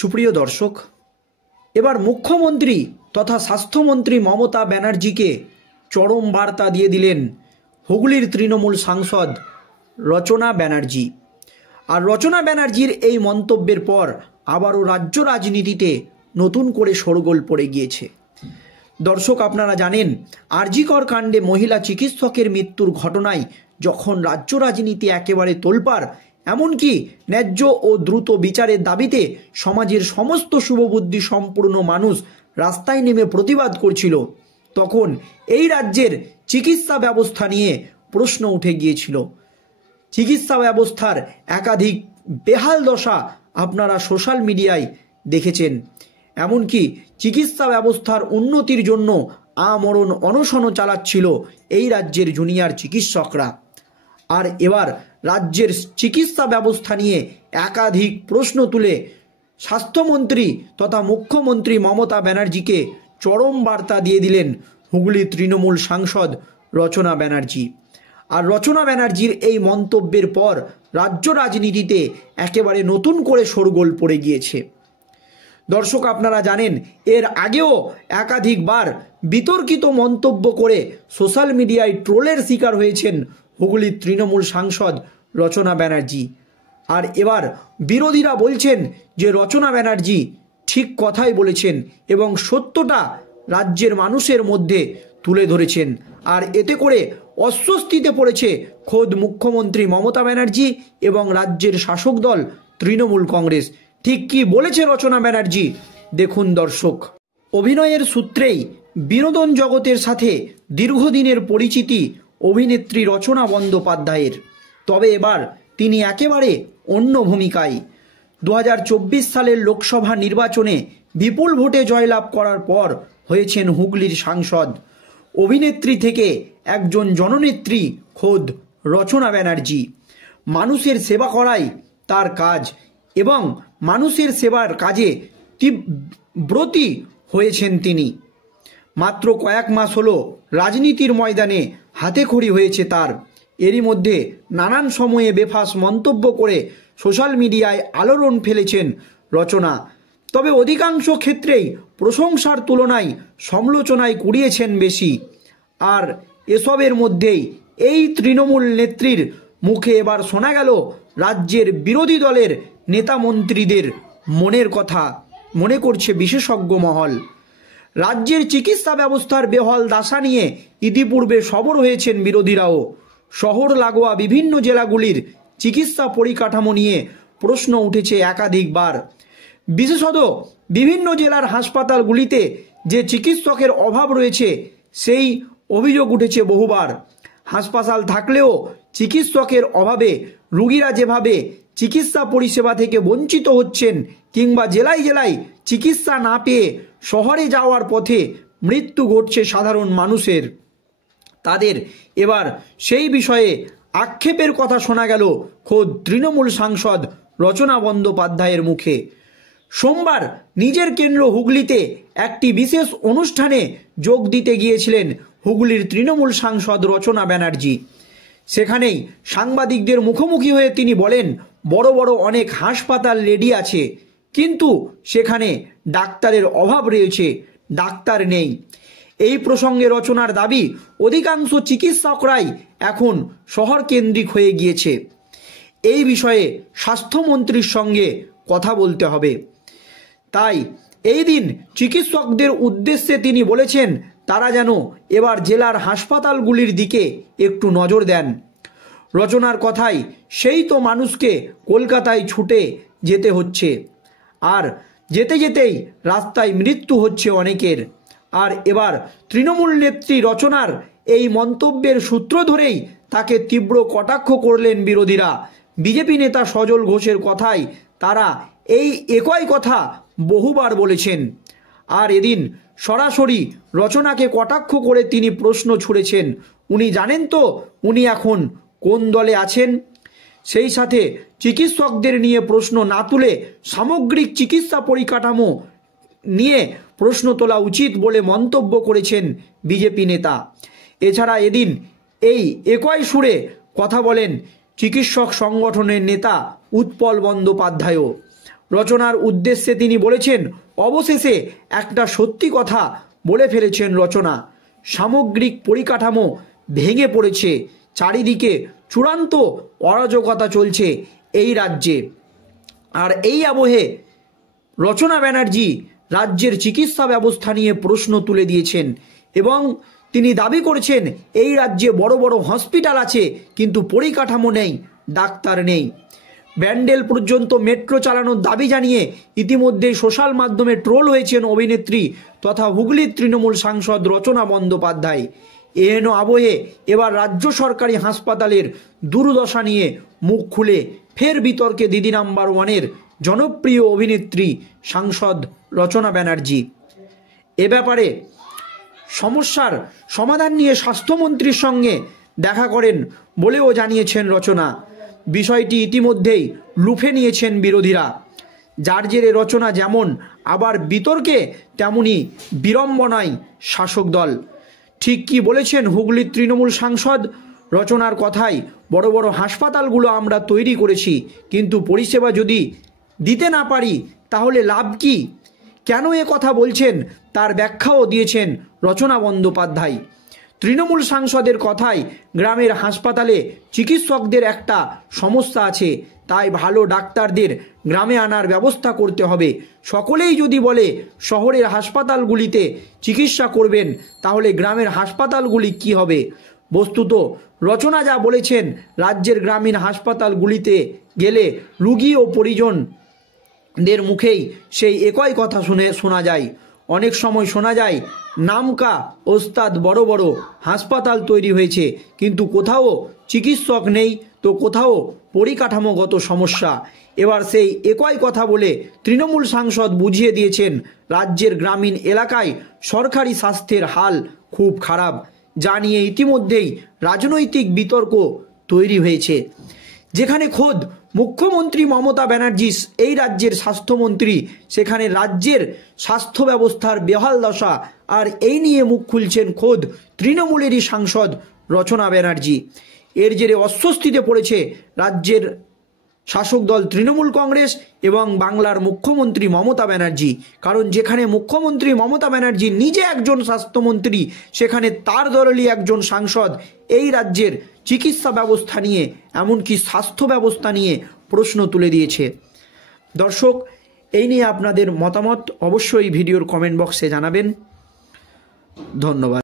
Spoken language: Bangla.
সুপ্রিয় দর্শক, এবার মুখ্যমন্ত্রী তথা স্বাস্থ্যমন্ত্রী মমতা ব্যানার্জিকে চরম বার্তা দিয়ে দিলেন হুগলির তৃণমূল সাংসদ রচনা ব্যানার্জি। আর রচনা ব্যানার্জির এই মন্তব্যের পর আবারও রাজ্য রাজনীতিতে নতুন করে শোরগোল পড়ে গিয়েছে। দর্শক, আপনারা জানেন আর.জি. কর কাণ্ডে মহিলা চিকিৎসকের মৃত্যুর ঘটনায় যখন রাজ্য রাজনীতি একেবারে তোলপাড়, এমনকি ন্যায্য ও দ্রুত বিচারের দাবিতে সমাজের সমস্ত শুভবুদ্ধি সম্পূর্ণ মানুষ রাস্তায় নেমে প্রতিবাদ করছিল, তখন এই রাজ্যের চিকিৎসা ব্যবস্থা নিয়ে প্রশ্ন উঠে গিয়েছিল। চিকিৎসা ব্যবস্থার একাধিক বেহাল দশা আপনারা সোশ্যাল মিডিয়ায় দেখেছেন। এমনকি চিকিৎসা ব্যবস্থার উন্নতির জন্য আমরণ অনশনও চালাচ্ছিল এই রাজ্যের জুনিয়র চিকিৎসকরা। আর এবার রাজ্যের চিকিৎসা ব্যবস্থা নিয়ে একাধিক প্রশ্ন তুলে স্বাস্থ্যমন্ত্রী তথা মুখ্যমন্ত্রী মমতা ব্যানার্জিকে চরম বার্তা দিয়ে দিলেন হুগলি তৃণমূল সাংসদ রচনা ব্যানার্জি। আর রচনা ব্যানার্জির এই মন্তব্যের পর রাজ্য রাজনীতিতে একেবারে নতুন করে শোরগোল পড়ে গিয়েছে। দর্শক, আপনারা জানেন এর আগেও একাধিকবার বিতর্কিত মন্তব্য করে সোশ্যাল মিডিয়ায় ট্রোলের শিকার হয়েছেন হুগলির তৃণমূল সাংসদ রচনা ব্যানার্জি। আর এবার বিরোধীরা বলছেন যে রচনা ব্যানার্জি ঠিক কথাই বলেছেন এবং সত্যটা রাজ্যের মানুষের মধ্যে তুলে ধরেছেন। আর এতে করে অস্বস্তিতে পড়েছে খোদ মুখ্যমন্ত্রী মমতা ব্যানার্জি এবং রাজ্যের শাসক দল তৃণমূল কংগ্রেস। ঠিক কি বলেছে রচনা ব্যানার্জি দেখুন দর্শক। অভিনয়ের সূত্রেই বিনোদন জগতের সাথে দীর্ঘদিনের পরিচিতি অভিনেত্রী রচনা বন্দ্যোপাধ্যায়ের, তবে এবার তিনি একেবারে অন্য ভূমিকায়। 2024 সালের লোকসভা নির্বাচনে বিপুল ভোটে জয়লাভ করার পর হয়েছেন হুগলির সাংসদ। অভিনেত্রী থেকে একজন জননেত্রী খোদ রচনা ব্যানার্জি। মানুষের সেবা করাই তার কাজ এবং মানুষের সেবার কাজে ব্রতী হয়েছেন তিনি। মাত্র কয়েক মাস হলো রাজনীতির ময়দানে হাতেখড়ি হয়েছে তার। এরই মধ্যে নানান সময়ে বেফাঁস মন্তব্য করে সোশ্যাল মিডিয়ায় আলোড়ন ফেলেছেন রচনা। তবে অধিকাংশ ক্ষেত্রেই প্রশংসার তুলনায় সমালোচনায় কুড়িয়েছেন বেশি। আর এসবের মধ্যেই এই তৃণমূল নেত্রীর মুখে এবার শোনা গেল রাজ্যের বিরোধী দলের নেতা মন্ত্রীদের মনের কথা মনে করছে বিশেষজ্ঞ মহল। রাজ্যের চিকিৎসা ব্যবস্থার বেহাল দশা নিয়ে ইতিপূর্বে সরব হয়েছেন বিরোধীরাও। শহর লাগোয়া বিভিন্ন জেলাগুলির চিকিৎসা পরিকাঠামো নিয়ে প্রশ্ন উঠেছে একাধিকবার। বিশেষত বিভিন্ন জেলার হাসপাতালগুলিতে যে চিকিৎসকের অভাব রয়েছে সেই অভিযোগ উঠেছে বহুবার। হাসপাতাল থাকলেও চিকিৎসকের অভাবে রোগীরা যেভাবে চিকিৎসা পরিষেবা থেকে বঞ্চিত হচ্ছেন কিংবা জেলায় জেলায় চিকিৎসা না পেয়ে শহরে যাওয়ার পথে মৃত্যু ঘটছে সাধারণ মানুষের, তাদের এবার সেই বিষয়ে আক্ষেপের কথা শোনা গেল খোদ তৃণমূল সাংসদ রচনা বন্দ্যোপাধ্যায়ের মুখে। সোমবার নিজের কেন্দ্র হুগলিতে একটি বিশেষ অনুষ্ঠানে যোগ দিতে গিয়েছিলেন হুগলির তৃণমূল সাংসদ রচনা ব্যানার্জি। সেখানেই সাংবাদিকদের মুখোমুখি হয়ে তিনি বলেন, বড় বড় অনেক হাসপাতাল রেডি আছে, কিন্তু সেখানে ডাক্তারের অভাব রয়েছে, ডাক্তার নেই। এই প্রসঙ্গে রচনার দাবি, অধিকাংশ চিকিৎসকরাই এখন শহর কেন্দ্রিক হয়ে গিয়েছে। এই বিষয়ে স্বাস্থ্যমন্ত্রীর সঙ্গে কথা বলতে হবে। তাই এই দিন চিকিৎসকদের উদ্দেশ্যে তিনি বলেছেন তারা যেন এবার জেলার হাসপাতালগুলির দিকে একটু নজর দেন। রচনার কথায় সেই তো মানুষকে কলকাতায় ছুটে যেতে হচ্ছে, আর যেতে যেতেই রাস্তায় মৃত্যু হচ্ছে অনেকের। আর এবার তৃণমূল নেত্রী রচনার এই মন্তব্যের সূত্র ধরেই তাকে তীব্র কটাক্ষ করলেন বিরোধীরা। বিজেপি নেতা সজল ঘোষের কথায় তারা এই একই কথা বহুবার বলেছেন। আর এদিন সরাসরি রচনাকে কটাক্ষ করে তিনি প্রশ্ন ছুড়েছেন, উনি জানেন তো উনি এখন কোন দলে আছেন? সেই সাথে চিকিৎসকদের নিয়ে প্রশ্ন না তুলে সামগ্রিক চিকিৎসা পরিকাঠামো নিয়ে প্রশ্ন তোলা উচিত বলে মন্তব্য করেছেন বিজেপি নেতা। এছাড়া এদিন এই একই সুরে কথা বলেন চিকিৎসক সংগঠনের নেতা উৎপল বন্দ্যোপাধ্যায়ও। রচনার উদ্দেশ্যে তিনি বলেছেন, অবশেষে একটা সত্যি কথা বলে ফেলেছেন রচনা। সামগ্রিক পরিকাঠামো ভেঙে পড়েছে, চারিদিকে চূড়ান্ত অরাজকতা চলছে এই রাজ্যে। আর এই আবহে রচনা ব্যানার্জি রাজ্যের চিকিৎসা ব্যবস্থা নিয়ে প্রশ্ন তুলে দিয়েছেন এবং তিনি দাবি করেছেন এই রাজ্যে বড় বড় হসপিটাল আছে কিন্তু পরিকাঠামো নেই, ডাক্তার নেই। ব্যান্ডেল পর্যন্ত মেট্রো চালানোর দাবি জানিয়ে ইতিমধ্যেই সোশ্যাল মাধ্যমে ট্রোল হয়েছেন অভিনেত্রী তথা হুগলির তৃণমূল সাংসদ রচনা বন্দ্যোপাধ্যায়। এহেন আবহে এবার রাজ্য সরকারি হাসপাতালের দুর্দশা নিয়ে মুখ খুলে ফের বিতর্কে দিদি নাম্বার ওয়ানের জনপ্রিয় অভিনেত্রী সাংসদ রচনা ব্যানার্জি। এ ব্যাপারে সমস্যার সমাধান নিয়ে স্বাস্থ্যমন্ত্রীর সঙ্গে দেখা করেন বলেও জানিয়েছেন রচনা। বিষয়টি ইতিমধ্যেই লুফে নিয়েছেন বিরোধীরা, যার জেরে রচনা যেমন আবার বিতর্কে তেমনি বিড়ম্বনায় শাসক দল। ঠিক কি বলেছেন হুগলির তৃণমূল সাংসদ? রচনার কথায়, বড় বড় হাসপাতালগুলো আমরা তৈরি করেছি কিন্তু পরিষেবা যদি দিতে না পারি তাহলে লাভ কি? কেন এ কথা বলছেন তার ব্যাখ্যাও দিয়েছেন রচনা বন্দ্যোপাধ্যায়। তৃণমূল সাংসদের কথায়, গ্রামের হাসপাতালে চিকিৎসকদের একটা সমস্যা আছে, তাই ভালো ডাক্তারদের গ্রামে আনার ব্যবস্থা করতে হবে। সকলেই যদি বলে শহরের হাসপাতালগুলিতে চিকিৎসা করবেন তাহলে গ্রামের হাসপাতালগুলি কি হবে? বস্তুত রচনা যা বলেছেন, রাজ্যের গ্রামীণ হাসপাতালগুলিতে গেলে রুগী ও পরিজনদের মুখেই সেই একই কথা শোনা যায়। অনেক সময় শোনা যায় নামকা ওস্তাদ বড় বড় হাসপাতাল তৈরি হয়েছে কিন্তু কোথাও চিকিৎসক নেই, তো কোথাও পরিকাঠামোগত সমস্যা। এবার সেই একই কথা বলে তৃণমূল সাংসদ বুঝিয়ে দিয়েছেন রাজ্যের গ্রামীণ এলাকায় সরকারি স্বাস্থ্যের হাল খুব খারাপ, যা নিয়ে ইতিমধ্যেই রাজনৈতিক বিতর্ক তৈরি হয়েছে। যেখানে খোদ মুখ্যমন্ত্রী মমতা ব্যানার্জি এই রাজ্যের স্বাস্থ্যমন্ত্রী, সেখানে রাজ্যের স্বাস্থ্য ব্যবস্থার বেহাল দশা, আর এই নিয়ে মুখ খুলছেন খোদ তৃণমূলেরই সাংসদ রচনা ব্যানার্জি। এর জেরে অস্বস্তিতে পড়েছে রাজ্যের শাসক দল তৃণমূল কংগ্রেস এবং বাংলার মুখ্যমন্ত্রী মমতা ব্যানার্জি। কারণ যেখানে মুখ্যমন্ত্রী মমতা ব্যানার্জি নিজে একজন স্বাস্থ্যমন্ত্রী, সেখানে তার দলেরই একজন সাংসদ এই রাজ্যের চিকিৎসা ব্যবস্থা নিয়ে, এমনকি স্বাস্থ্য ব্যবস্থা নিয়ে প্রশ্ন তুলে দিয়েছে। দর্শক, এই নিয়ে আপনাদের মতামত অবশ্যই ভিডিওর কমেন্ট বক্সে জানাবেন। ধন্যবাদ।